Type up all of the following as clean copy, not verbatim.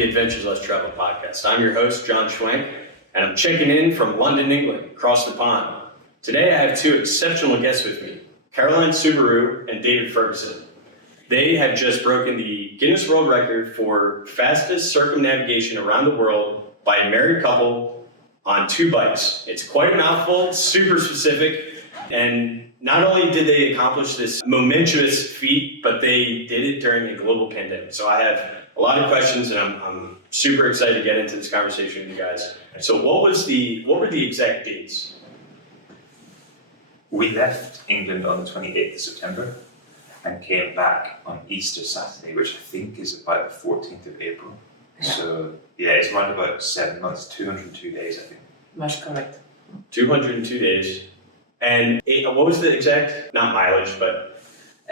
the Adventures Less Travel podcast. I'm your host, John Schwenk, and I'm checking in from London, England, across the pond. Today I have two exceptional guests with me, Caroline Soubayroux and David Ferguson. They have just broken the Guinness World Record for fastest circumnavigation around the world by a married couple on two bikes. It's quite a mouthful, super specific, and not only did they accomplish this momentous feat, but they did it during a global pandemic. So I have a lot of questions, and I'm super excited to get into this conversation with you guys. So what were the exact dates? We left England on the 28th of September and came back on Easter Saturday, which I think is about the 14th of April. So yeah, it's around about 7 months, 202 days, I think. That's correct. 202 days. And what was the exact, not mileage, but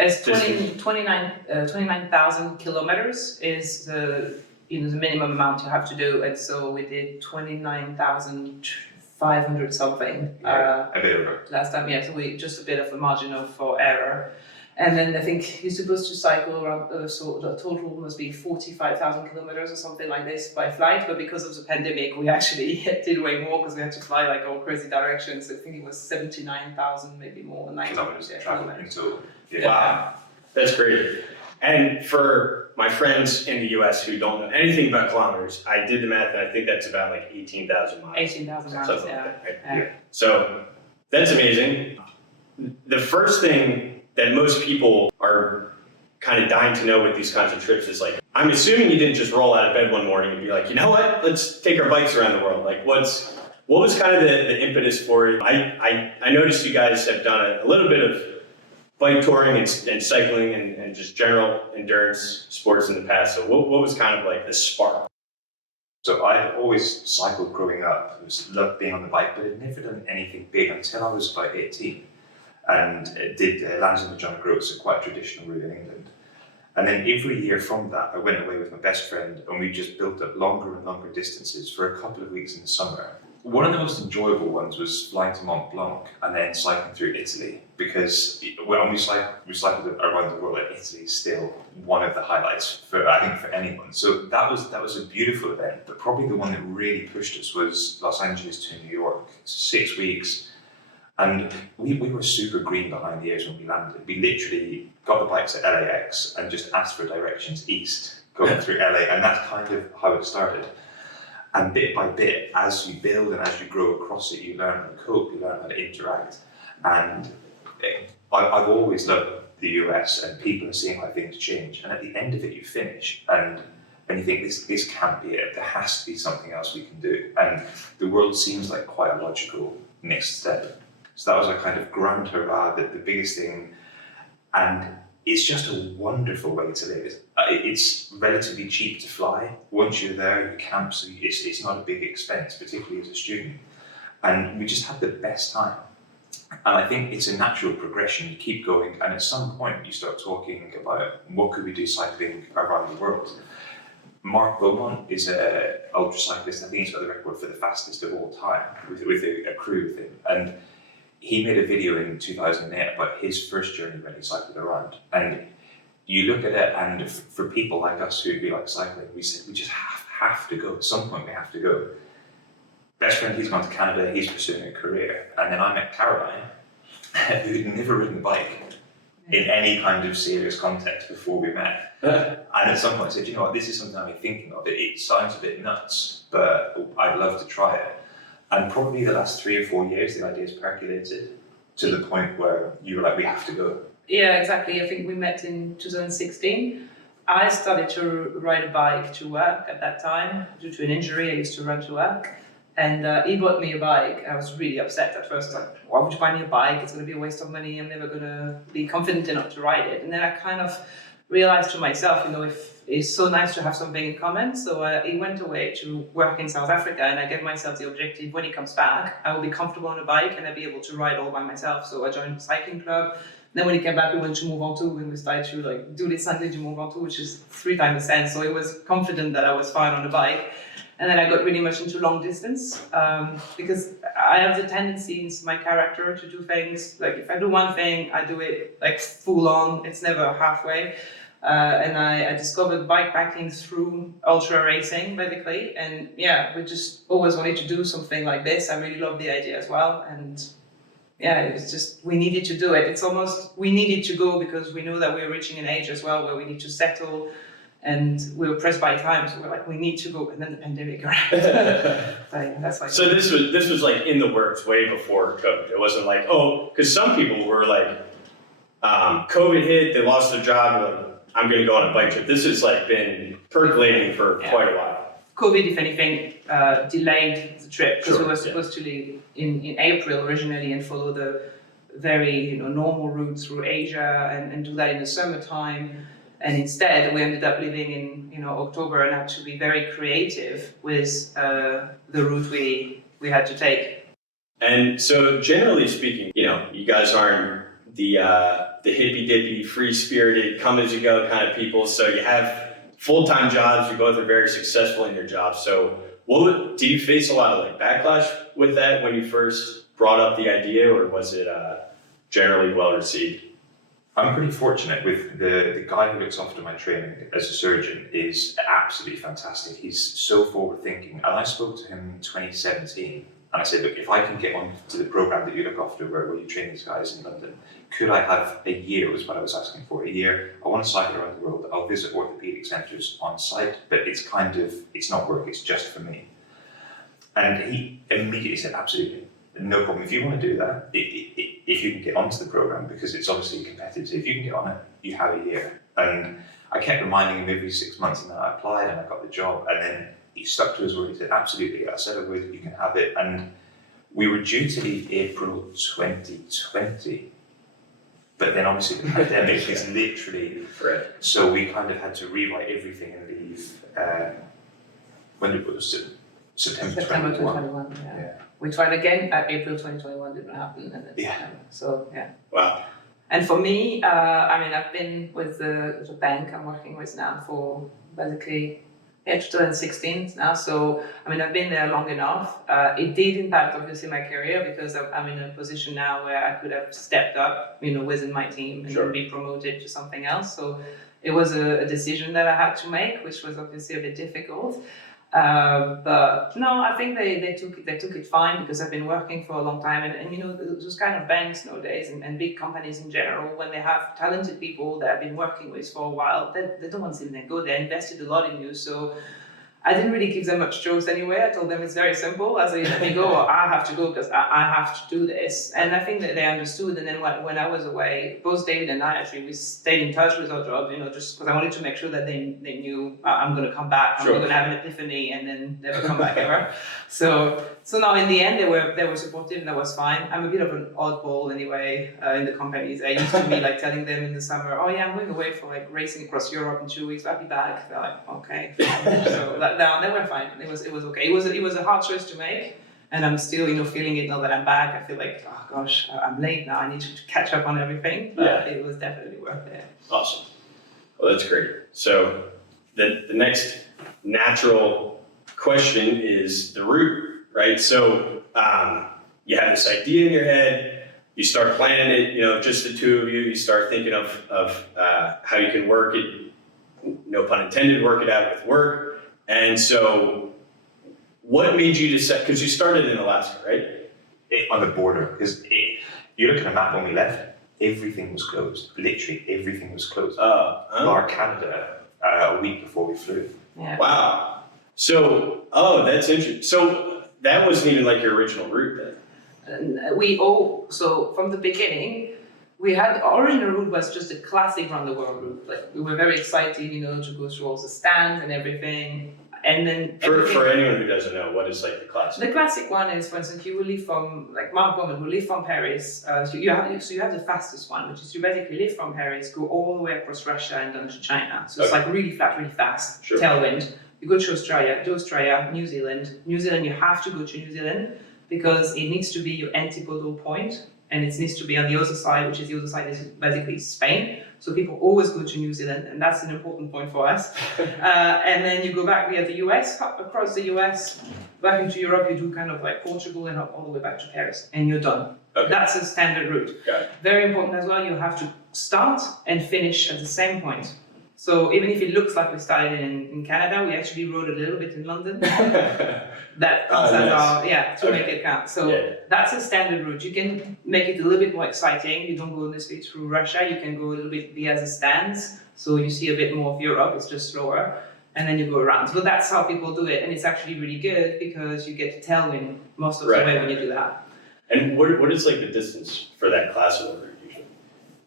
It's 29,000 kilometers is the minimum amount you have to do, and so we did 29,500 something A bit over. last time. Yeah, so we just a bit of a margin for error. And then I think you're supposed to cycle around, so the total must be 45,000 kilometers or something like this by flight. But because of the pandemic, we actually did way more because we had to fly like all crazy directions. I think it was 79,000, maybe more, 90,000 Traveling until Wow, that's great. And for my friends in the US who don't know anything about kilometers, I did the math and I think that's about like 18,000 miles. 18,000 miles, Something yeah. like that, right? So that's amazing. The first thing that most people are kind of dying to know with these kinds of trips is like, I'm assuming you didn't just roll out of bed one morning and be like, you know what, let's take our bikes around the world. Like what was kind of the impetus for it? I noticed you guys have done a little bit of bike touring and cycling and just general endurance sports in the past. So what was kind of like the spark? So I'd always cycled growing up. I loved being on the bike, but I'd never done anything big until I was about 18. And did Land's End of John O'Groats, so quite a traditional route in England. And then every year from that, I went away with my best friend and we just built up longer and longer distances for a couple of weeks in the summer. One of the most enjoyable ones was flying to Mont Blanc and then cycling through Italy, because when we cycled around the world, Italy is still one of the highlights for anyone. So that was a beautiful event, but probably the one that really pushed us was Los Angeles to New York. 6 weeks. And we were super green behind the ears when we landed. We literally got the bikes at LAX and just asked for directions east, going through LA, and that's kind of how it started. And bit by bit, as you build and as you grow across it, you learn how to cope, you learn how to interact. And I've always loved the US, and people are seeing how things change. And at the end of it, you finish, and you think, this can't be it. There has to be something else we can do. And the world seems like quite a logical next step. So that was a kind of grand hurrah, the biggest thing. And it's just a wonderful way to live. It's relatively cheap to fly. Once you're there, you camp, so it's not a big expense, particularly as a student. And we just had the best time. And I think it's a natural progression. You keep going, and at some point you start talking about what could we do cycling around the world. Mark Beaumont is an ultra cyclist. I think he's got the record for the fastest of all time with a crew with him. And he made a video in 2008 about his first journey when he cycled around. And you look at it, and for people like us who like cycling, we said we just have to go. At some point we have to go. Best friend, he's gone to Canada, he's pursuing a career. And then I met Caroline, who'd never ridden a bike in any kind of serious context before we met. And at some point I said, you know what, this is something I'm thinking of. It sounds a bit nuts, but I'd love to try it. And probably the last 3 or 4 years, the idea's percolated to the point where you were like, we have to go. Yeah, exactly. I think we met in 2016. I started to ride a bike to work at that time. Due to an injury, I used to run to work. And he bought me a bike. I was really upset at first. Like, why would you buy me a bike? It's going to be a waste of money. I'm never going to be confident enough to ride it. And then I kind of realized to myself, if it's so nice to have something in common. So he went away to work in South Africa, and I gave myself the objective, when he comes back, I will be comfortable on a bike and I'll be able to ride all by myself. So I joined a cycling club. Then when he came back, we went to Mont Ventoux, and we started to do this Sunday to Mont Ventoux, which is 3 times the sense. So he was confident that I was fine on a bike. And then I got really much into long distance because I have the tendency in my character to do things, like if I do one thing, I do it like full on, it's never halfway. And I discovered bikepacking through ultra racing, basically. And yeah, we just always wanted to do something like this. I really love the idea as well. And yeah, it was just, we needed to do it. It's almost, we needed to go because we knew that we were reaching an age as well where we need to settle. And we were pressed by time, so we're like, we need to go. And then the pandemic arrived. So yeah, that's why. So this was like in the works way before COVID. It wasn't like, oh, because some people were like, COVID hit, they lost their job, they're like, I'm going to go on a bike trip. This has like been percolating for quite a while. COVID, if anything, delayed the trip because Sure, we were supposed to leave in April originally and follow the very normal route through Asia and do that in the summertime. And instead, we ended up leaving in October and had to be very creative with the route we had to take. And so, generally speaking, you guys aren't the hippy dippy, free spirited, come as you go kind of people. So you have full-time jobs. You both are very successful in your jobs. So, do you face a lot of like backlash with that when you first brought up the idea, or was it generally well received? I'm pretty fortunate with the guy who looks after my training as a surgeon is absolutely fantastic. He's so forward thinking. And I spoke to him in 2017 and I said, look, if I can get on to the program that you look after where you train these guys in London, could I have a year, was what I was asking for, a year. I want to cycle around the world. I'll visit orthopedic centres on site, but it's not work, it's just for me. And he immediately said, absolutely. No problem. If you want to do that, if you can get onto the program, because it's obviously competitive, if you can get on it, you have a year. And I kept reminding him every 6 months, and then I applied and I got the job. And then he stuck to his word. He said, absolutely. I said I would, you can have it. And we were due to leave April 2020. But then obviously the pandemic is literally, Right. so we kind of had to rewrite everything and leave, when it was September 2021. Yeah. We tried again at April 2021, didn't happen. And then, so, yeah. Wow. And for me, I've been with the bank I'm working with now for basically 2016 now. So, I've been there long enough. It did impact, obviously, my career because I'm in a position now where I could have stepped up, within my team and then be promoted to something else. So, it was a decision that I had to make, which was obviously a bit difficult. But no, I think they took it fine because I've been working for a long time and those kind of banks nowadays and big companies in general, when they have talented people that I've been working with for a while, they don't want to see them go. They invested a lot in you, so I didn't really give them much choice anyway. I told them it's very simple. I said, let me go, or I have to go because I have to do this. And I think that they understood. And then when I was away, both David and I actually, we stayed in touch with our job, just because I wanted to make sure that they knew I'm going to come back. I'm going to have an epiphany and then never come back ever. So now in the end, they were supportive and that was fine. I'm a bit of an oddball anyway in the companies. I used to be like telling them in the summer, oh yeah, I'm going away for like racing across Europe in 2 weeks. I'll be back. They're like, okay. So they were fine. It was okay. It was a hard choice to make, and I'm still feeling it now that I'm back. I feel like, oh gosh, I'm late now. I need to catch up on everything. But it was definitely worth it. Awesome. Well, that's great. So the next natural question is the route, right? So you have this idea in your head. You start planning it. Just the two of you. You start thinking of how you can work it. No pun intended. Work it out with work. And so, what made you decide? Because you started in Alaska, right? On the border, because you look at a map when we left, everything was closed. Literally, everything was closed. Bar Canada, a week before we flew. Yeah. Wow. So, that's interesting. So that wasn't even like your original route then. So from the beginning, our original route was just a classic round the world route. Like we were very excited, to go through all the stands and everything. And then for anyone who doesn't know, what is like the classic? The classic one is, for instance, you will leave from like Mark Bowman, who live from Paris. So you have the fastest one, which is you basically live from Paris, go all the way across Russia and down to China. So it's like really flat, really fast, tailwind. You go to Australia, New Zealand. New Zealand, you have to go to New Zealand because it needs to be your antipodal point. And it needs to be on the other side, which is the other side is basically Spain. So people always go to New Zealand, and that's an important point for us. And then you go back via the US, across the US, back into Europe, you do kind of like Portugal and all the way back to Paris, and you're done. Okay. That's a standard route. Got it. Very important as well, you have to start and finish at the same point. So even if it looks like we started in Canada, we actually rode a little bit in London. That counts as nice. to make it count. So that's a standard route. You can make it a little bit more exciting. You don't go necessarily through Russia. You can go a little bit via the stands. So you see a bit more of Europe. It's just slower. And then you go around. So that's how people do it. And it's actually really good because you get to tailwind most of the way when you do that. And what is like the distance for that class of route usually?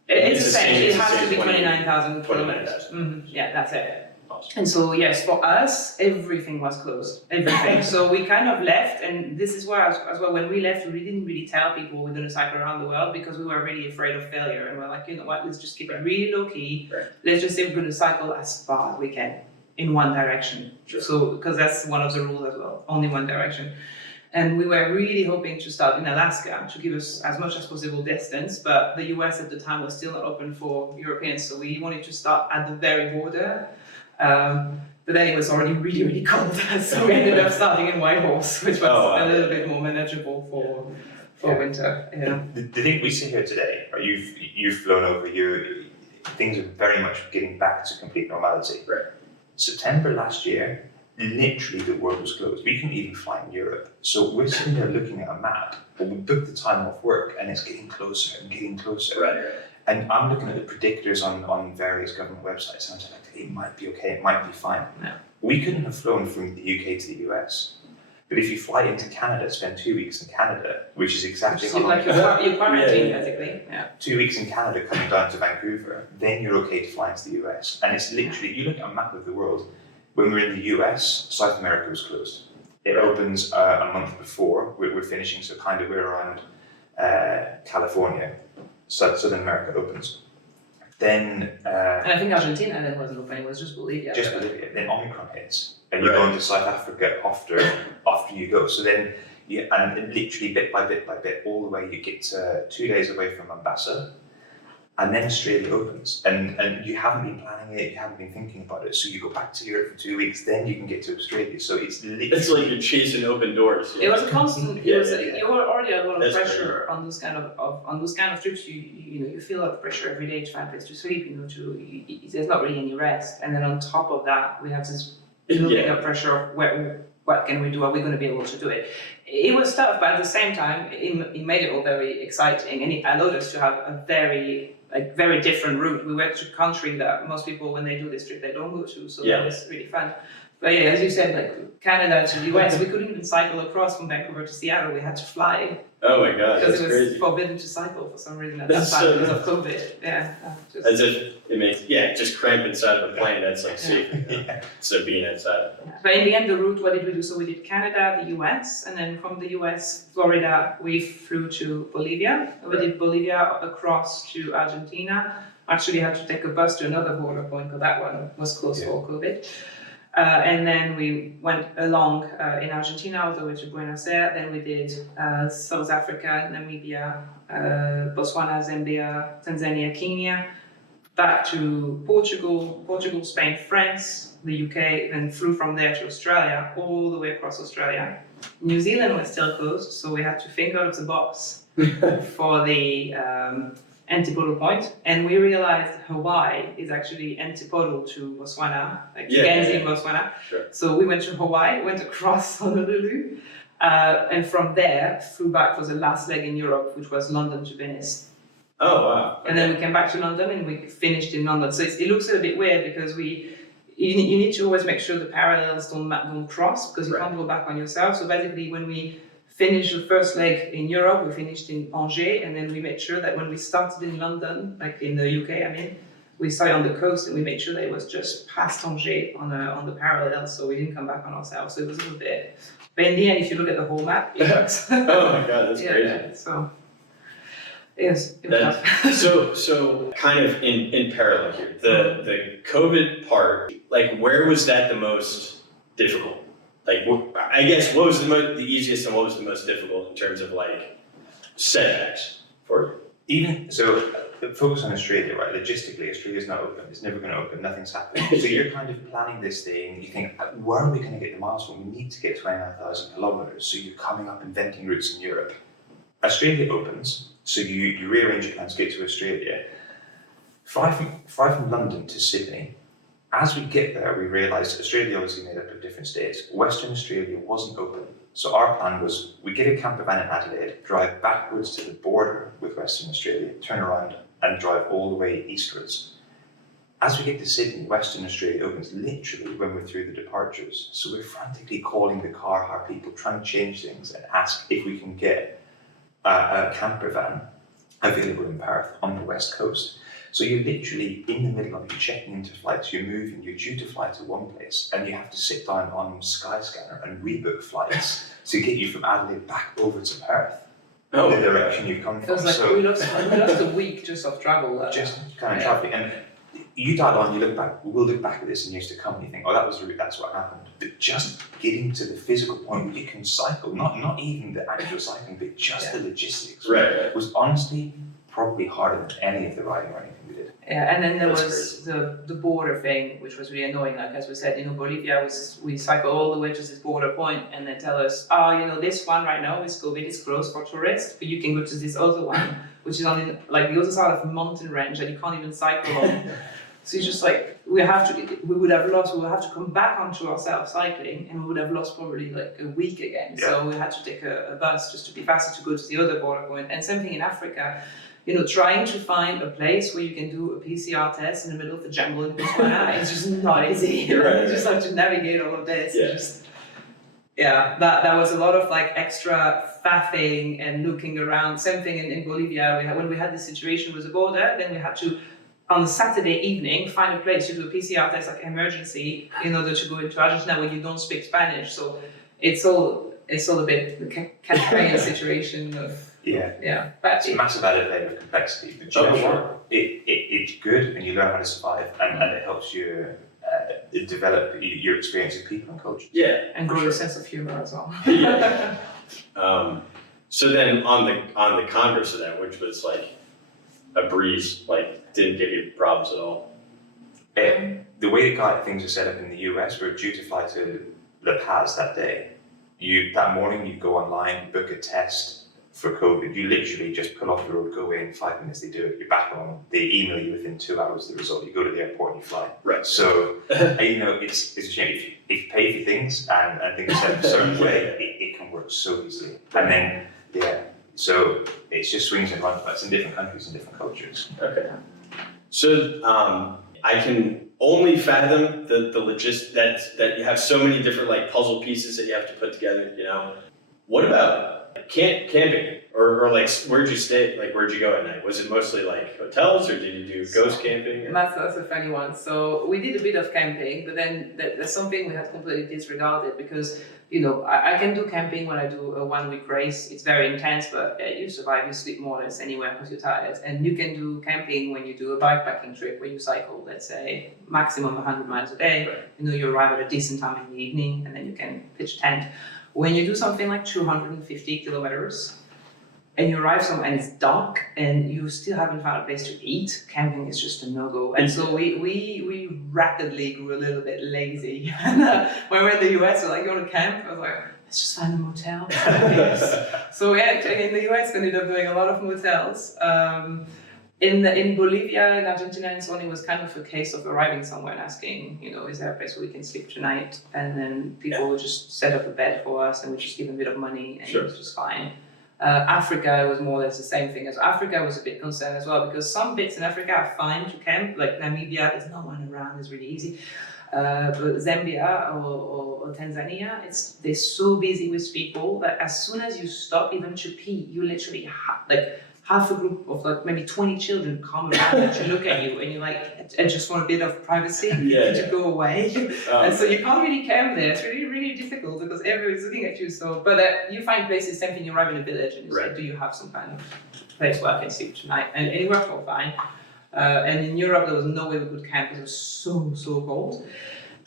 It's the same. It it's the has to same be 20 29,000 kilometers. 29,000. Yeah, that's it. Awesome. And so, yes, for us, everything was closed. Everything. So we kind of left, and this is why, as well, when we left, we didn't really tell people we're going to cycle around the world because we were really afraid of failure. And we're like, you know what, let's just keep it really low key. Right. Let's just say we're going to cycle as far as we can in one direction. Sure. So, because that's one of the rules as well, only one direction. And we were really hoping to start in Alaska to give us as much as possible distance, but the US at the time was still not open for Europeans, so we wanted to start at the very border. But then it was already really, really cold, so we ended up starting in Whitehorse, which was a little bit more manageable for winter. Yeah. The thing we see here today, right, you've flown over, things are very much getting back to complete normality. Right. September last year, literally the world was closed. We couldn't even fly in Europe. So we're sitting there looking at a map, but we booked the time off work and it's getting closer and getting closer. Right. And I'm looking at the predictors on various government websites and I'm like, it might be okay, it might be fine. No. We couldn't have flown from the UK to the US. But if you fly into Canada, spend 2 weeks in Canada, which is exactly So like your quarantine, basically. Yeah. 2 weeks in Canada coming down to Vancouver, then you're okay to fly into the US. And it's literally, you look at a map of the world, when we're in the US, South America was closed. It opens a month before we're finishing, so kind of we're around California. Southern America opens. Then... and I think Argentina then wasn't open, it was just Bolivia. Just Bolivia. Then Omicron hits, and you go into South Africa after you go. So then, and literally bit by bit, all the way you get to 2 days away from Mombasa, and then Australia opens, and you haven't been planning it, you haven't been thinking about it, so you go back to Europe for 2 weeks, then you can get to Australia. So it's literally... It's like you're chasing open doors. It was a constant. You were already a lot of That's pressure on those kind of trips. You feel a lot of pressure every day to find a place to sleep. There's not really any rest, and then on top of that, we have this building up pressure of what can we do? Are we going to be able to do it? It was tough, but at the same time, it made it all very exciting, and it allowed us to have a very different route. We went to a country that most people, when they do this trip, they don't go to, so that was really fun. But yeah, as you said, like Canada to the US, we couldn't even cycle across from Vancouver to Seattle. We had to fly. Oh my God, Because that's it was crazy. forbidden to cycle for some reason at That's that time so because of COVID. Yeah. As if it makes, just cramp inside of a plane, that's like safe. So being outside. But in the end, the route, what did we do? So we did Canada, the US, and then from the US, Florida, we flew to Bolivia. We did Bolivia across to Argentina. Actually, had to take a bus to another border point because that one was closed for COVID. And then we went along in Argentina all the way to Buenos Aires. Then we did South Africa, Namibia, Botswana, Zambia, Tanzania, Kenya, back to Portugal, Spain, France, the UK, then flew from there to Australia, all the way across Australia. New Zealand was still closed, so we had to think out of the box for the antipodal point, and we realized Hawaii is actually antipodal to Botswana, like Guernsey in Botswana. Sure. So we went to Hawaii, went across Honolulu, and from there flew back for the last leg in Europe, which was London to Venice. Oh wow. And then we came back to London and we finished in London. So it looks a bit weird because you need to always make sure the parallels don't cross because you can't go back on yourself. So basically when we finished the first leg in Europe, we finished in Angers, and then we made sure that when we started in London, like in the UK, we started on the coast and we made sure that it was just past Angers on the parallel, so we didn't come back on ourselves. So it was a little bit, but in the end, if you look at the whole map, it works. Oh my God, that's crazy. Yeah, so yes, it was tough. So kind of in parallel here, the COVID part, like where was that the most difficult? Like, I guess, what was the easiest and what was the most difficult in terms of like setbacks for you? Focus on Australia, right? Logistically, Australia's not open. It's never going to open. Nothing's happening. So you're kind of planning this thing. You think, where are we going to get the miles from? We need to get 29,000 kilometers. So you're coming up inventing routes in Europe. Australia opens, so you rearrange your plans to get to Australia. Fly from London to Sydney As we get there, we realised Australia obviously made up of different states. Western Australia wasn't open. So our plan was we get a camper van in Adelaide, drive backwards to the border with Western Australia, turn around and drive all the way eastwards. As we get to Sydney, Western Australia opens literally when we're through the departures. So we're frantically calling the car hire people, trying to change things and ask if we can get a camper van available in Perth on the west coast. So you're literally in the middle of you checking into flights, you're moving, you're due to fly to one place, and you have to sit down on Skyscanner and rebook flights to get you from Adelaide back over to Perth, the direction you've come It from. was like So we lost a week just of travel. just kind of traveling, and you died on. You look back. We'll look back at this in years to come, and you think, "Oh, that was the route. That's what happened." But just getting to the physical point where you can cycle, not even the actual cycling, but just the logistics, Right. was honestly probably harder than any of the riding or anything we did. Yeah, and then there That's was the border thing, which was really annoying. Like as we said, Bolivia we cycle all the way to this border point, and they tell us, this one right now is COVID, it's closed for tourists, but you can go to this other one, which is on the other side of a mountain range that you can't even cycle on. So it's just like we would have to come back onto ourselves cycling, and we would have lost probably like a week again. Yeah. So we had to take a bus just to be faster to go to the other border point. And same thing in Africa. Trying to find a place where you can do a PCR test in the middle of the jungle in Botswana is just not easy. Right. You just have to navigate all of this. Yeah. That was a lot of like extra faffing and looking around. Same thing in Bolivia. When we had this situation with the border, then we had to, on a Saturday evening, find a place to do a PCR test, like emergency, in order to go into Argentina when you don't speak Spanish. So it's all a bit catch-22 situation of. Yeah, But it's a massive added layer of complexity. But you Oh, know sure. what? It's good, and you learn how to survive, and it helps you develop your experience of people and culture. Yeah. and grow your sense of humor as well. Yeah. So then on the converse of that, which was like a breeze, like didn't give you problems at all. The way things are set up in the US, we're due to fly to La Paz that day. That morning you go online, book a test for COVID. You literally just pull off the road, go in, 5 minutes they do it, you're back on. They email you within 2 hours the result. You go to the airport and you fly. Right. So it's a shame if you pay for things and things set up a certain way, it can work so easily. And then so it's just swings and roundabouts in different countries and different cultures. Okay. So I can only fathom the that you have so many different like puzzle pieces that you have to put together. What about camping or like where'd you stay? Like where'd you go at night? Was it mostly like hotels or did you do ghost camping? Or? That's a funny one. So we did a bit of camping, but then there's something we had completely disregarded because I can do camping when I do a 1 week race. It's very intense, but you survive. You sleep more or less anywhere because you're tired. And you can do camping when you do a bikepacking trip where you cycle, let's say, maximum 100 miles a day. Right. You arrive at a decent time in the evening, and then you can pitch a tent. When you do something like 250 kilometers and you arrive somewhere and it's dark and you still haven't found a place to eat, camping is just a no-go. And so we rapidly grew a little bit lazy. When we were in the US, we're like, you want to camp? I was like, let's just find a motel. So in the US, we ended up doing a lot of motels. In Bolivia, in Argentina, and so on, it was kind of a case of arriving somewhere and asking, is there a place where we can sleep tonight? And then people would just set up a bed for us and we just give them a bit of money and it was just fine. Africa was more or less the same thing. Africa was a bit concerned as well because some bits in Africa are fine to camp, like Namibia, there's no one around, it's really easy. But Zambia or Tanzania, they're so busy with people that as soon as you stop even to pee, you literally half a group of like maybe 20 children come around and to look at you and you're like, I just want a bit of privacy to go away. And so you can't really camp there. It's really, really difficult because everyone's looking at you. So, but you find places, same thing, you arrive in a village and you say, do you have some kind of place where I can sleep tonight? And it worked all fine. And in Europe, there was no way we could camp because it was so cold.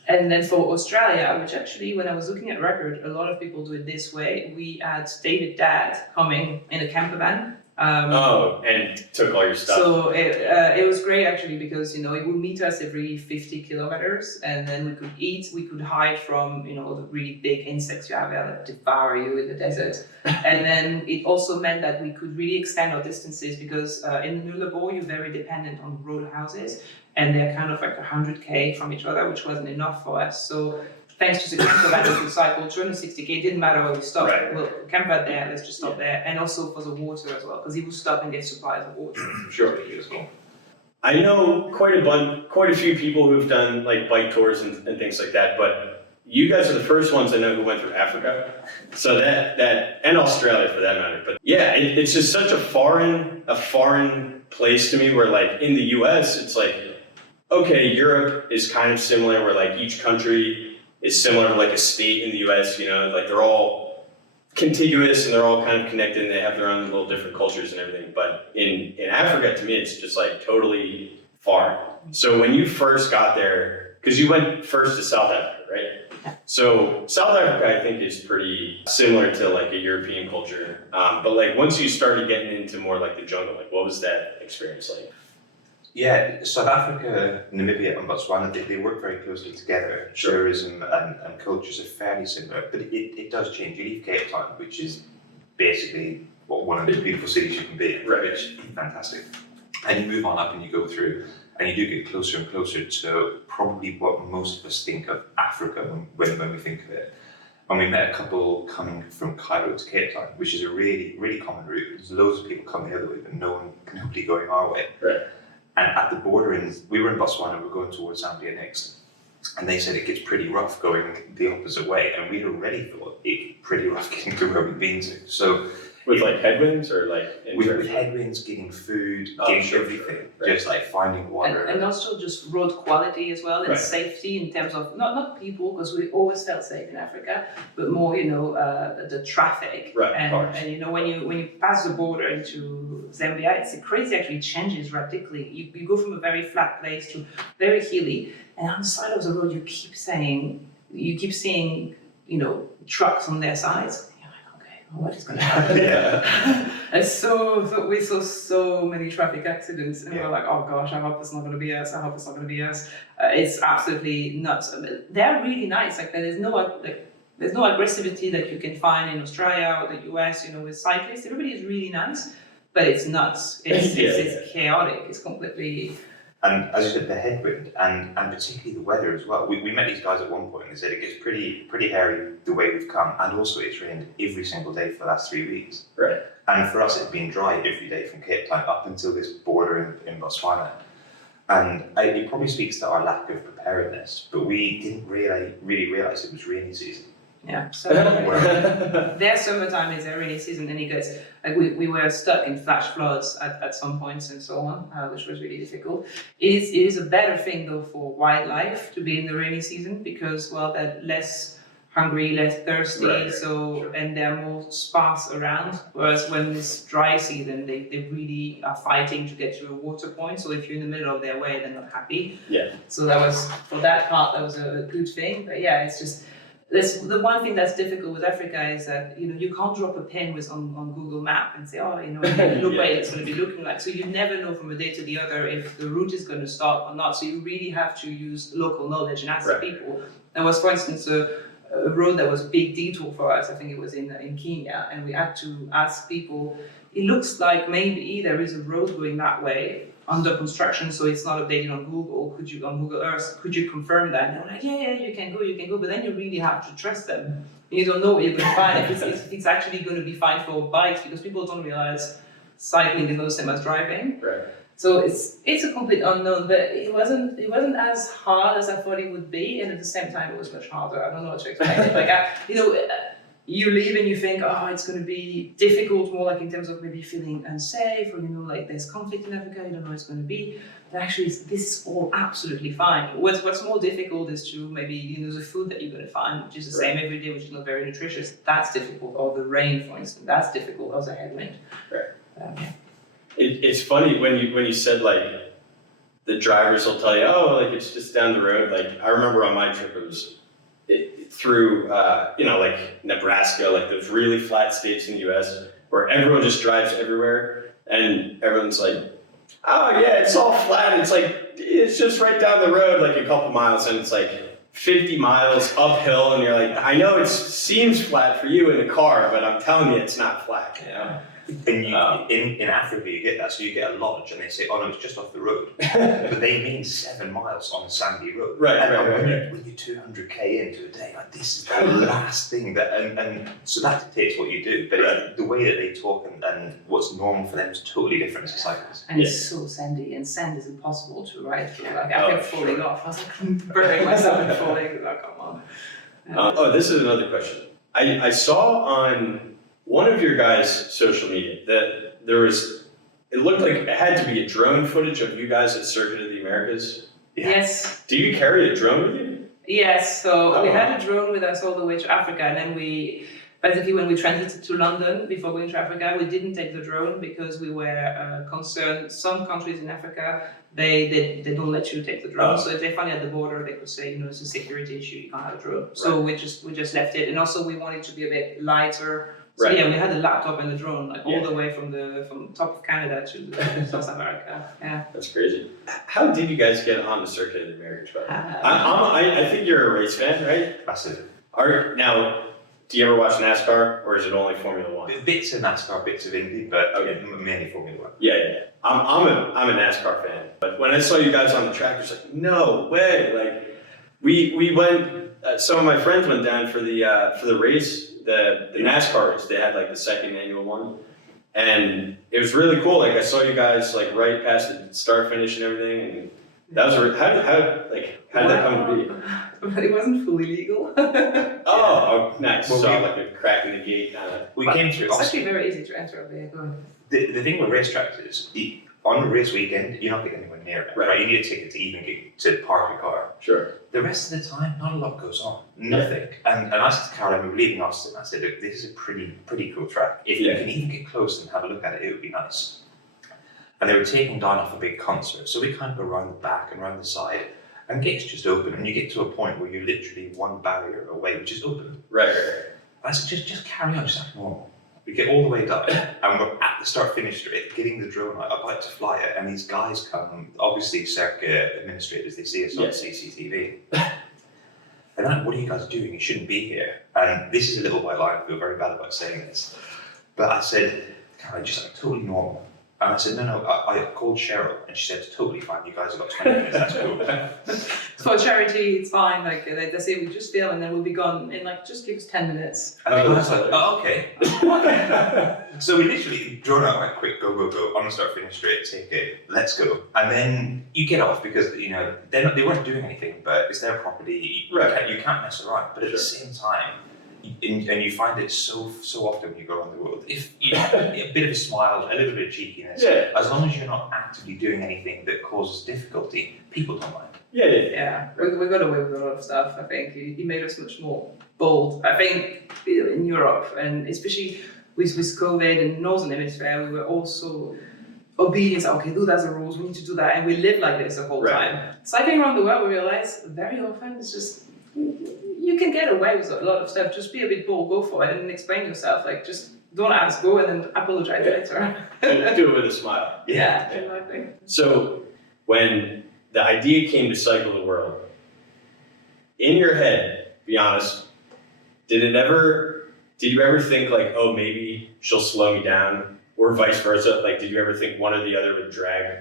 And then for Australia, which actually, when I was looking at record, a lot of people do it this way. We had David Dad coming in a camper van And took all your stuff. So it was great actually because it would meet us every 50 kilometers, and then we could eat. We could hide from the really big insects you have there that devour you in the desert. And then it also meant that we could really extend our distances because in the Nullarbor you're very dependent on road houses, and they're kind of like 100k from each other, which wasn't enough for us. So thanks to the camper van, we could cycle 260k. It didn't matter where we stopped. Right. We'll camp out there. Let's just stop there, and also for the water as well, because he would stop and get supplies of water. Sure. As well. I know quite a few people who've done like bike tours and things like that, but you guys are the first ones I know who went through Africa. So that and Australia for that matter. But yeah, it's just such a foreign place to me where like in the US it's like, okay, Europe is kind of similar where like each country is similar to like a state in the US, like they're all contiguous and they're all kind of connected and they have their own little different cultures and everything. But in Africa, to me, it's just like totally foreign. So when you first got there, because you went first to South Africa, right? So South Africa, I think, is pretty similar to like a European culture. But like once you started getting into more like the jungle, like what was that experience like? Yeah, South Africa, Namibia, and Botswana, they work very closely together. Sure. Tourism and cultures are fairly similar, but it does change. You leave Cape Town, which is basically one of the most beautiful cities you can be in, Right. which is fantastic. And you move on up and you go through, and you do get closer and closer to probably what most of us think of Africa when we think of it. And we met a couple coming from Cairo to Cape Town, which is a really, really common route. There's loads of people coming the other way, but nobody going our way. Right. And at the border, we were in Botswana, we were going towards Zambia next, and they said it gets pretty rough going the opposite way, and we'd already thought it gets pretty rough getting to where we've been to. So With like headwinds or like with headwinds, getting food, getting everything, right. Just like finding water. And also just road quality as well, and Right. safety in terms of not people, because we always felt safe in Africa, but more the traffic. Right, of And course. when you pass the border into Zambia, it's crazy. Actually, changes radically. You go from a very flat place to very hilly, and on the side of the road, you keep seeing trucks on their sides. What is going to happen? Yeah. And so we saw so many traffic accidents, and Yeah. we're like, oh gosh, I hope it's not going to be us. I hope it's not going to be us. It's absolutely nuts. They're really nice. Like there's no aggressivity that you can find in Australia or the US. With cyclists, everybody is really nice, but it's nuts. It's chaotic. It's completely. And as you said, the headwind and particularly the weather as well. We met these guys at one point and they said it gets pretty hairy the way we've come, and also it's rained every single day for the last 3 weeks. Right. And for us, it's been dry every day from Cape Town up until this border in Botswana. And it probably speaks to our lack of preparedness, but we didn't really realise it was rainy season. Yeah. So their summertime is their rainy season, and it gets like we were stuck in flash floods at some points and so on, which was really difficult. It is a better thing though for wildlife to be in the rainy season because they're less hungry, less thirsty, Right. and they're more sparse around. Whereas when it's dry season, they really are fighting to get to a water point. So if you're in the middle of their way, they're not happy. Yeah. So that was for that part, that was a good thing. But yeah, it's just. The one thing that's difficult with Africa is that you can't drop a pin on Google Map and say look what it's going to be looking like. So you never know from a day to the other if the route is going to stop or not. So you really have to use local knowledge and ask Right. people. There was, for instance, a road that was a big detour for us. I think it was in Kenya, and we had to ask people. It looks like maybe there is a road going that way under construction, so it's not updated on Google. On Google Earth, could you confirm that? And they're like, yeah, you can go, but then you really have to trust them. You don't know what you're going to find if it's actually going to be fine for bikes, because people don't realize cycling is not the same as driving. Right. So it's a complete unknown, but it wasn't as hard as I thought it would be, and at the same time it was much harder. I don't know what to explain it. Like you leave and you think, it's going to be difficult, more like in terms of maybe feeling unsafe, or like there's conflict in Africa, you don't know what it's going to be. But actually, this is all absolutely fine. What's more difficult is to maybe the food that you're going to find, which is the same every day, which is not very nutritious. That's difficult, or the rain, for instance, that's difficult, or the headwind. Right. It's funny when you said like the drivers will tell you, it's just down the road. Like I remember on my trip, it was through like Nebraska, like those really flat states in the U.S. where everyone just drives everywhere. and everyone's like, oh yeah, it's all flat. It's like, it's just right down the road, like a couple miles, and it's like 50 miles uphill, and you're like, I know it seems flat for you in the car, but I'm telling you, it's not flat, you know? And in Africa, you get that. So you get a lodge, and they say, "Oh no, it's just off the road," but they mean 7 miles on a sandy road. Right. When you're 200k into a day, like this is the last thing that, and so that dictates what you do. But the way that they talk and what's normal for them is totally different to cyclists. And it's so sandy, and sand is impossible to ride through. Like I kept falling off. I was like burying myself and falling. Like, come on. This is another question. I saw on one of your guys' social media that there was, it looked like it had to be a drone footage of you guys at Circuit of the Americas. Yeah. Yes. Do you carry a drone with you? Yes. So we had a drone with us all the way to Africa, and then we basically when we transited to London before going to Africa, we didn't take the drone because we were concerned. Some countries in Africa they don't let you take the drone. So if they find you at the border, they could say, it's a security issue, you can't have a drone. So we just left it, and also we wanted to be a bit lighter. So yeah, we had a laptop and the drone, like all the way from top of Canada to South America. Yeah, that's crazy. How did you guys get on the Circuit of the Americas? I think you're a race fan, right? Massive. Now, do you ever watch NASCAR, or is it only Formula One? Bits of NASCAR, bits of Indy, but mainly Formula One. Yeah. I'm a NASCAR fan, but when I saw you guys on the track, I was like, no way! Like, we went. Some of my friends went down for the race. The NASCAR race, they had like the second annual one, and it was really cool. Like I saw you guys like right past the start finish and everything, and that was how did that come to be? It wasn't fully legal. Oh, nice. Well, So like a crack in the gate. We came through. It's actually very easy to enter a vehicle. The thing with racetracks is on a race weekend, you're not getting anywhere near it. Right? You need a ticket to even get to park your car. Sure. The rest of the time, not a lot goes on. Nothing. And I said to Caroline, we were leaving Austin, I said, look, this is a pretty cool track. If you can even get close and have a look at it, it would be nice. And they were taking down off a big concert, so we kind of go around the back and around the side, and gates just open, and you get to a point where you're literally one barrier away, which is open. Right. And I said, just carry on, just act normal. We get all the way down, and we're at the start-finish straight, getting the drone out, about to fly it, and these guys come, obviously circuit administrators, they see us on CCTV. And they're like, what are you guys doing? You shouldn't be here. And this is a little white lie, I feel very bad about saying this. But I said, Caroline, just like totally normal. And I said, no, I called Cheryl, and she said, it's totally fine, you guys have got 20 minutes, that's cool. For charity, it's fine, like they say we just film and then we'll be gone in like, just give us 10 minutes. And the guy's like, oh, okay. So we literally drone out like quick, go, on the start, finish straight, take it, let's go. And then you get off because, they weren't doing anything, but it's their property, you can't mess around. But at the same time, and you find it so often when you go around the world, if you have a bit of a smile, a little bit of cheekiness, as long as you're not actively doing anything that causes difficulty, people don't mind. Yeah. We got away with a lot of stuff. I think he made us much more bold. I think in Europe, and especially with COVID in the Northern Hemisphere, we were also obedient. Okay, that's the rules. We need to do that, and we live like this the whole time. Cycling around the world, we realize very often it's just. You can get away with a lot of stuff. Just be a bit bold, go for it, and explain yourself. Like, just don't ask, go and then apologize later. Do it with a smile. Yeah, exactly. So, when the idea came to cycle the world, in your head, be honest, did you ever think like, oh, maybe she'll slow me down, or vice versa? Like, did you ever think one or the other would drag?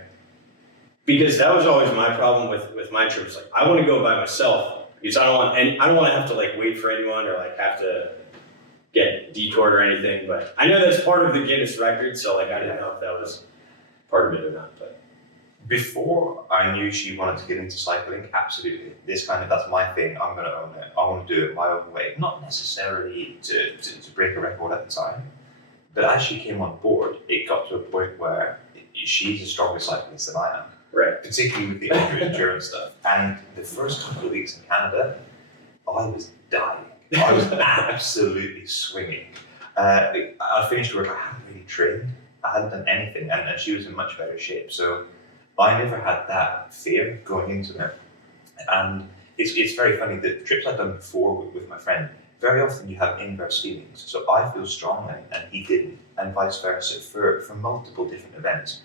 Because that was always my problem with my trips. Like, I want to go by myself. Because I don't want to have to like wait for anyone or like have to get detoured or anything. But I know that's part of the Guinness record, so like I didn't know if that was part of it or not. But before I knew she wanted to get into cycling, absolutely. That's my thing. I'm going to own it. I want to do it my own way. Not necessarily to break a record at the time, but as she came on board, it got to a point where she's a stronger cyclist than I am. right. Particularly with the endurance stuff. And the first couple of weeks in Canada, I was dying. I was absolutely swinging. I finished work, I hadn't really trained, I hadn't done anything, and she was in much better shape. So I never had that fear going into it. And it's very funny, the trips I've done before with my friend, very often you have inverse feelings. So I feel strongly and he didn't, and vice versa for multiple different events.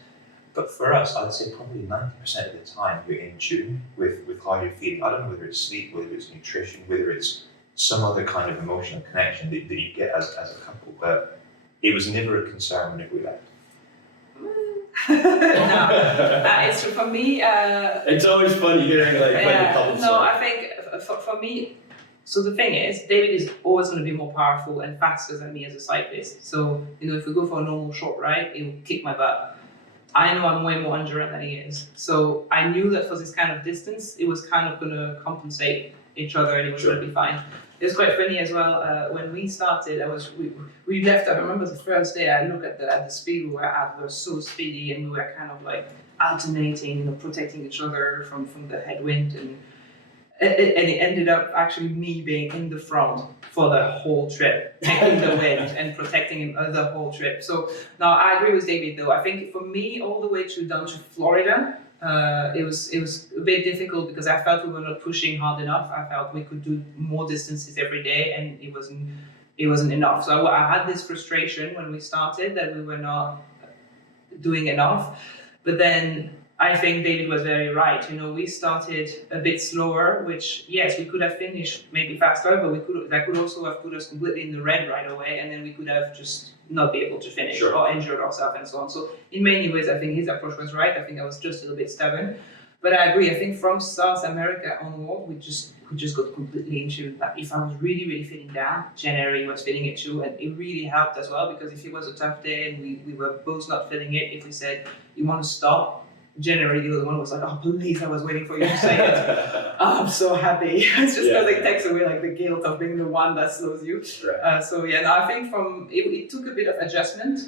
But for us, I'd say probably 90% of the time you're in tune with how you're feeling. I don't know whether it's sleep, whether it's nutrition, whether it's some other kind of emotional connection that you get as a couple. But it was never a concern whenever we left. No, it's for me. It's always funny hearing like when the couples. No, I think for me. So the thing is, David is always going to be more powerful and faster than me as a cyclist. So if we go for a normal short ride, it will kick my butt. I know I'm way more endurant than he is. So I knew that for this kind of distance, it was kind of going to compensate each other and it was going to be fine. It was quite funny as well. When we started, we left. I remember the first day. I looked at the speed we were at. We were so speedy, and we were kind of like alternating, protecting each other from the headwind, and it ended up actually me being in the front for the whole trip, taking the wind and protecting him the whole trip. So now I agree with David though. I think for me, all the way down to Florida, it was a bit difficult because I felt we were not pushing hard enough. I felt we could do more distances every day, and it wasn't enough. So I had this frustration when we started that we were not doing enough. But then I think David was very right. We started a bit slower, which yes, we could have finished maybe faster, but that could also have put us completely in the red right away, and then we could have just not be able to finish or injured ourselves and so on. So in many ways, I think his approach was right. I think I was just a little bit stubborn, but I agree. I think from South America onward, we just got completely in tune. Like if I was really, really feeling down, January was feeling it too, and it really helped as well because if it was a tough day and we were both not feeling it, if we said you want to stop. Generally, the other one was like, "Oh, please! I was waiting for you to say it." Oh, I'm so happy. It's just because it takes away like the guilt of being the one that slows you. Right. So yeah, no, I think it took a bit of adjustment,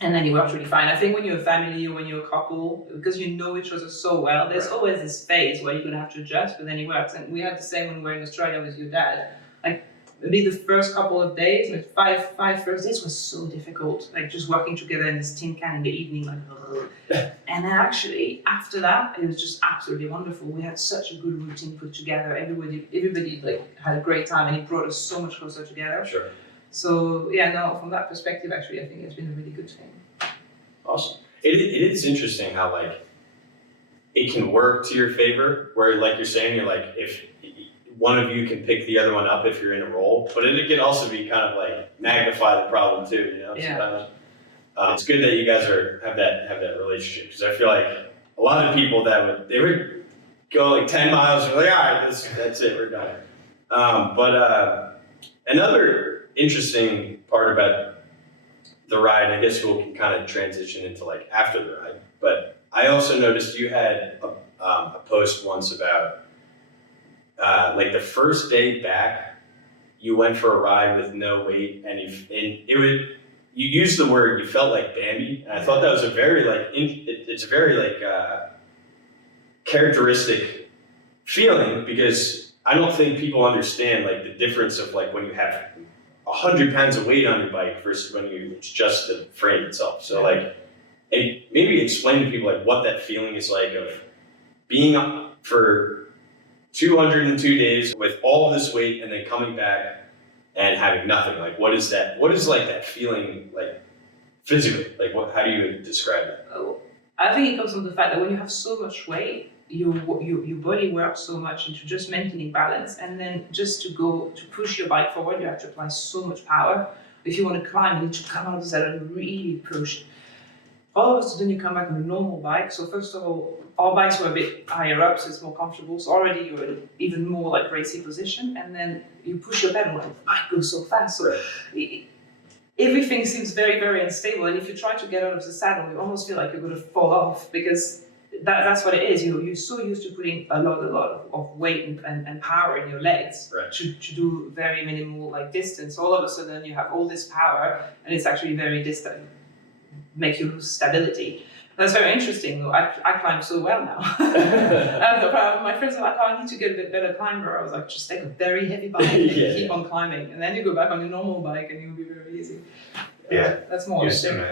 and then you worked really fine. I think when you're a family or when you're a couple, because you know each other so well, there's always this phase where you're gonna have to adjust, but then it works. And we had the same when we were in Australia with your dad. Like maybe the first couple of days, like five first days was so difficult. Like just working together in this tin can in the evening, like. And then actually after that, it was just absolutely wonderful. We had such a good routine put together. Everybody like had a great time, and it brought us so much closer together. Sure. So yeah, no, from that perspective, actually, I think it's been a really good thing. Awesome. It is interesting how like it can work to your favor, where like you're saying, you're like if one of you can pick the other one up if you're in a role, but it can also be kind of like magnify the problem too. Yeah. Sometimes. It's good that you guys have that relationship because I feel like a lot of people they would go like 10 miles and like, all right, that's it, we're done. But another interesting part about the ride, I guess we'll kind of transition into like after the ride, but I also noticed you had a post once about like the first day back, you went for a ride with no weight and you used the word, you felt like Bambi, and I thought that was a very like, it's a very like characteristic feeling because I don't think people understand like the difference of like when you have 100 pounds of weight on your bike versus when it's just the frame itself. So like, and maybe explain to people like what that feeling is like of being up for 202 days with all this weight and then coming back and having nothing. Like what is that? What is like that feeling like physically? Like how do you describe that? Oh, I think it comes from the fact that when you have so much weight, your body works so much into just maintaining balance, and then just to push your bike forward, you have to apply so much power. If you want to climb, you need to come out of the saddle and really push. All of a sudden you come back on a normal bike. So first of all, our bikes were a bit higher up, so it's more comfortable. So already you're in even more like racy position, and then you push your pedal and the bike goes so fast. So everything seems very, very unstable. And if you try to get out of the saddle, you almost feel like you're going to fall off because that's what it is. You're so used to putting a lot of weight and power in your legs to do very minimal like distance. All of a sudden you have all this power, and it's actually very distant. Make you lose stability. That's very interesting though. I climb so well now. My friends are like, oh, I need to get a bit better climber. I was like, just take a very heavy bike and keep on climbing. And then you go back on your normal bike and it'll be very easy. Yeah. That's more interesting.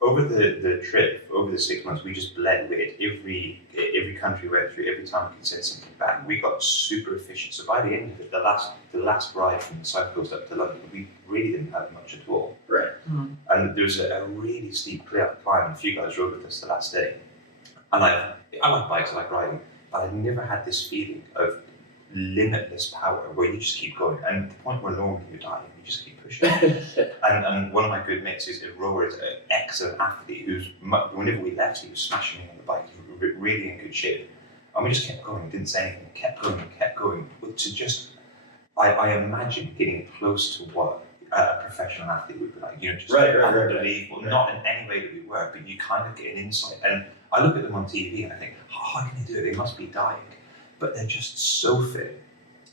Over the trip, over the 6 months, we just bled weight. Every country we went through, every time we could send something back, we got super efficient. So by the end of it, the last ride from the South Coast up to London, we really didn't have much at all. Right. And there was a really steep climb, and a few guys rode with us the last day. And I like bikes, I like riding, but I've never had this feeling of limitless power where you just keep going. And the point where normally you die, you just keep pushing. and one of my good mates is a rower, is an excellent athlete who's, whenever we left, he was smashing me on the bike, he was really in good shape. And we just kept going, didn't say anything, kept going. But to just, I imagine getting close to what a professional athlete would be like, just unbelievable. Right. Not in any way that we were, but you kind of get an insight. And I look at them on TV and I think, how can they do it? They must be dying. But they're just so fit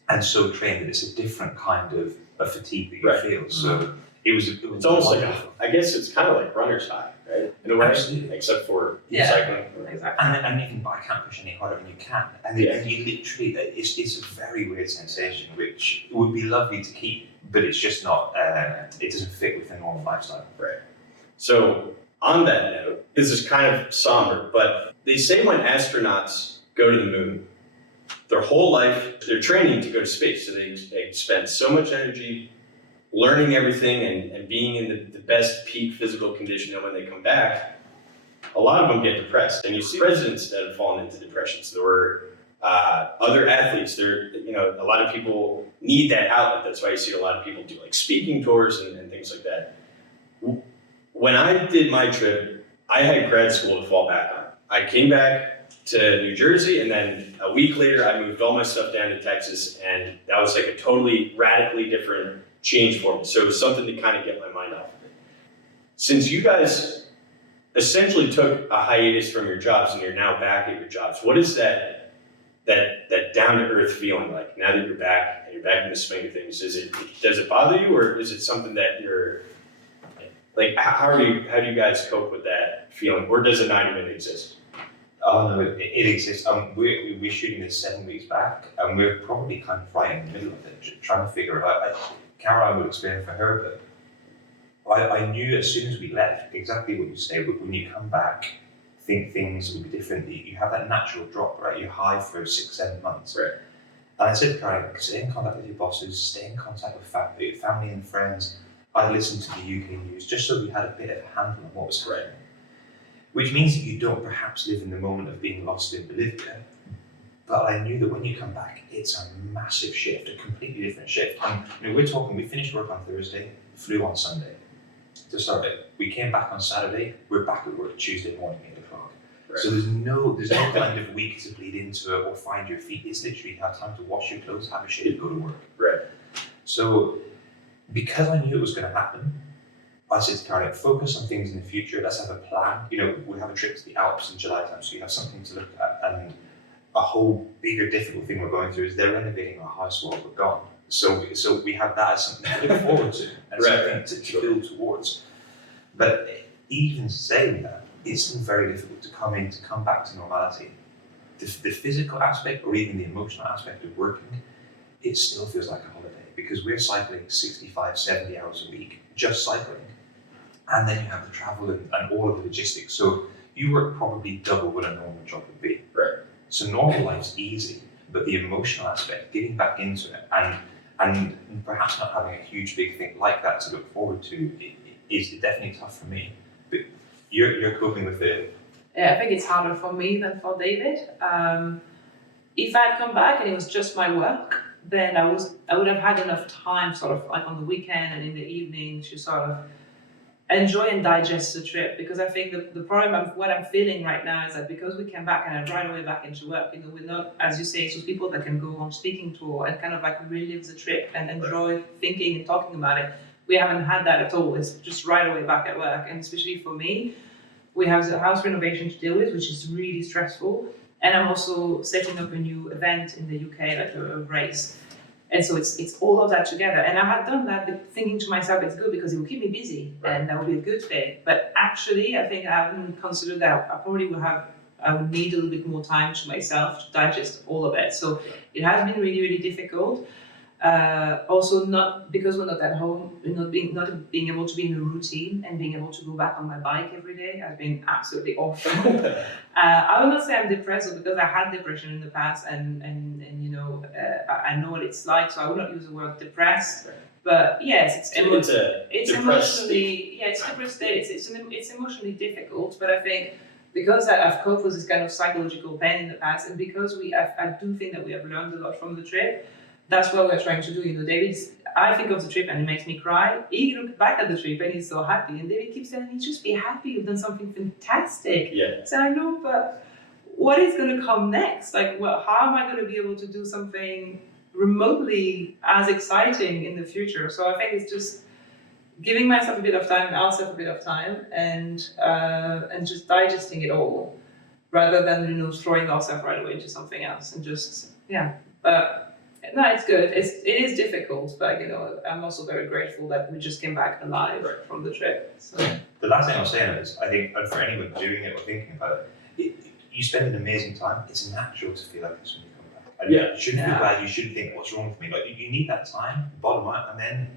and so trained that it's a different kind of fatigue that you feel. So it was It's almost wonderful. I guess it's kind of like runner's high, right? In a way, Absolutely. except for Yeah. cycling. Exactly. And you can, but I can't push any harder than you can. And you literally, it's a very weird sensation, which would be lovely to keep, but it's just not, it doesn't fit with a normal lifestyle. Right. So on that note, this is kind of somber, but they say when astronauts go to the moon, their whole life, they're training to go to space. So they spend so much energy learning everything and being in the best peak physical condition. And when they come back, a lot of them get depressed. And you see presidents that have fallen into depressions. There were other athletes. A lot of people need that outlet. That's why you see a lot of people do like speaking tours and things like that. When I did my trip, I had grad school to fall back on. I came back to New Jersey, and then a week later, I moved all my stuff down to Texas, and that was like a totally radically different change for me. So it was something to kind of get my mind off of it. Since you guys essentially took a hiatus from your jobs and you're now back at your jobs, what is that down to earth feeling like now that you're back and you're back in the swing of things? Does it bother you, or is it something that you're like? How do you guys cope with that feeling, or does it not even exist? Oh no, it exists. We're shooting this 7 weeks back, and we're probably kind of right in the middle of it, trying to figure it out. Caroline will explain for her, but I knew as soon as we left exactly what you say. But when you come back, think things will be different. You have that natural drop, right? You're high for 6-7 months. Right. And I said to Caroline, stay in contact with your bosses, stay in contact with family and friends. I listened to the UK news just so we had a bit of a handle on what was happening. Which means that you don't perhaps live in the moment of being lost in Bolivia. But I knew that when you come back, it's a massive shift, a completely different shift. And we're talking, we finished work on Thursday, flew on Sunday to start it. We came back on Saturday, we're back at work Tuesday morning, 8 o'clock. Right. So there's no kind of week to bleed into it or find your feet. It's literally you have time to wash your clothes, have a shave, go to work. Right. So because I knew it was going to happen, I said to Karen, focus on things in the future. Let's have a plan. We have a trip to the Alps in July time, so you have something to look at. And a whole bigger difficult thing we're going through is they're renovating our house while we're gone. So we have that as something to look forward to and something to build towards. But even saying that, it's still very difficult to come back to normality. The physical aspect or even the emotional aspect of working, it still feels like a holiday because we're cycling 65, 70 hours a week, just cycling. And then you have the travel and all of the logistics. So you work probably double what a normal job would be. Right. So normal life's easy, but the emotional aspect, getting back into it and perhaps not having a huge big thing like that to look forward to is definitely tough for me. But you're coping with it. Yeah, I think it's harder for me than for David. If I'd come back and it was just my work, then I would have had enough time sort of like on the weekend and in the evening to sort of enjoy and digest the trip, because I think the problem what I'm feeling right now is that because we came back and I'm right away back into work, we're not, as you say, those people that can go on speaking tour and kind of like relive the trip and enjoy thinking and talking about it. We haven't had that at all. It's just right away back at work, and especially for me, we have the house renovation to deal with, which is really stressful. And I'm also setting up a new event in the UK, like a race. And so it's all of that together. And I had done that thinking to myself, it's good because it will keep me busy and that will be a good thing. But actually, I think I haven't considered that I would need a little bit more time to myself to digest all of it. So it has been really, really difficult. Also, not because we're not at home, not being able to be in a routine and being able to go back on my bike every day has been absolutely awful. I will not say I'm depressed because I had depression in the past, and I know what it's like, so I would not use the word depressed. But yes, it's emotionally, yeah, it's a depressed state. It's emotionally difficult, but I think because I've coped with this kind of psychological pain in the past, and because I do think that we have learned a lot from the trip. That's what we're trying to do. I think of the trip and it makes me cry. He looked back at the trip and he's so happy. And David keeps telling me, just be happy, you've done something fantastic. Yeah. So I know, but what is going to come next? Like, how am I going to be able to do something remotely as exciting in the future? So I think it's just giving myself a bit of time and ourselves a bit of time and just digesting it all rather than, throwing ourselves right away into something else and just, yeah. But no, it's good. It is difficult, but I'm also very grateful that we just came back alive from the trip. So The last thing I'll say on it is, I think, and for anyone doing it or thinking about it, you spend an amazing time. It's natural to feel like this when you come back. And you shouldn't feel bad. You shouldn't think, what's wrong with me? Like, you need that time, bottom line, and then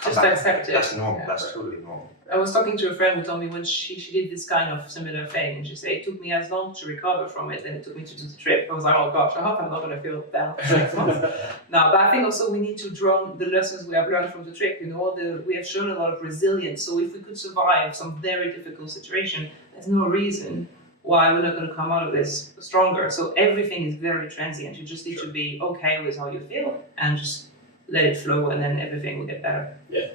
come just back. accept it. That's normal. Yeah. That's totally normal. I was talking to a friend who told me when she did this kind of similar thing, and she said it took me as long to recover from it than it took me to do the trip. I was like, oh gosh, I hope I'm not going to feel down for 6 months. No, but I think also we need to draw the lessons we have learned from the trip. We have shown a lot of resilience. So if we could survive some very difficult situation, there's no reason why we're not going to come out of this stronger. So everything is very transient. You just need to be okay with how you feel and just let it flow, and then everything will get better. Yeah.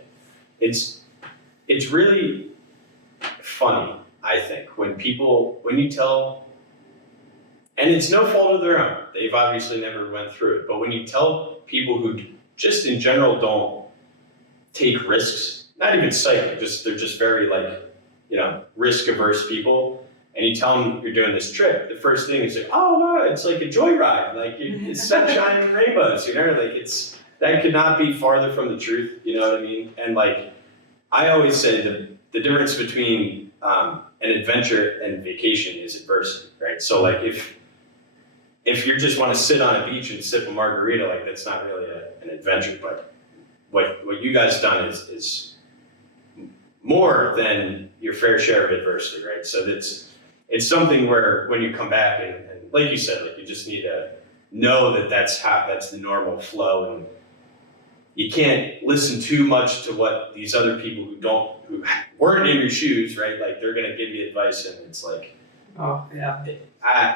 It's really funny, I think, when you tell, and it's no fault of their own, they've obviously never went through it, but when you tell people who just in general don't take risks, not even cycling, they're just very risk averse people, and you tell them you're doing this trip, the first thing is like, oh no, it's like a joyride, it's sunshine and rainbows, that could not be farther from the truth, you know what I mean? And I always say the difference between an adventure and vacation is adversity, right? So if you just want to sit on a beach and sip a margarita, that's not really an adventure. But what you guys done is more than your fair share of adversity, right? So it's something where when you come back and like you said, you just need to know that's the normal flow, and you can't listen too much to what these other people who weren't in your shoes, right? They're gonna give you advice, and it's like, oh yeah,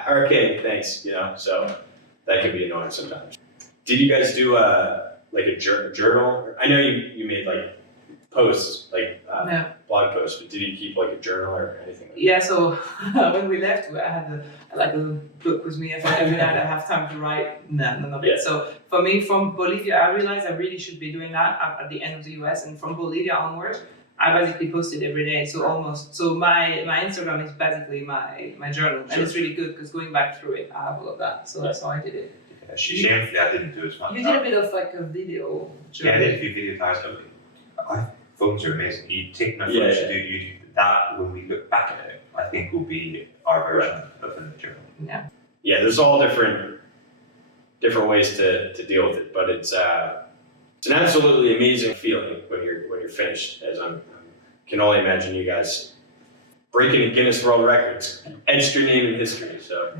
okay, thanks, So that can be annoying sometimes. Did you guys do a journal? I know you made posts, no. blog posts, but did you keep a journal or anything? Yeah, so when we left, I had a book with me. I thought every night I have time to write. No, none of it. So for me, from Bolivia, I realized I really should be doing that at the end of the US. And from Bolivia onward, I basically posted every day. So my Instagram is basically my journal. And it's really good because going back through it, I have all of that. So that's how I did it. Shamefully, I didn't do as much. You did a bit of a video journal. Yeah, I did a few video types. Phones are amazing. You take my photos, you do that. When we look back at it, I think will be our version of the journal. Yeah. Yeah, there's all different ways to deal with it, but it's an absolutely amazing feeling when you're finished. As I can only imagine you guys breaking a Guinness World Records, etched your name in history. So,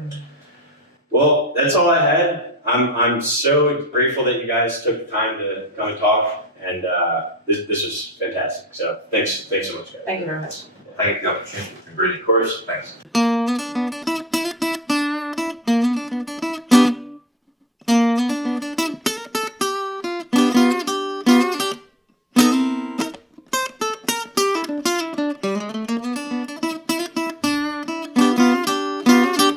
well, that's all I had. I'm so grateful that you guys took the time to come and talk. And this was fantastic. So thanks so much, guys. Thank you very much. Thank you for the opportunity. It's been really, Of course. Thanks.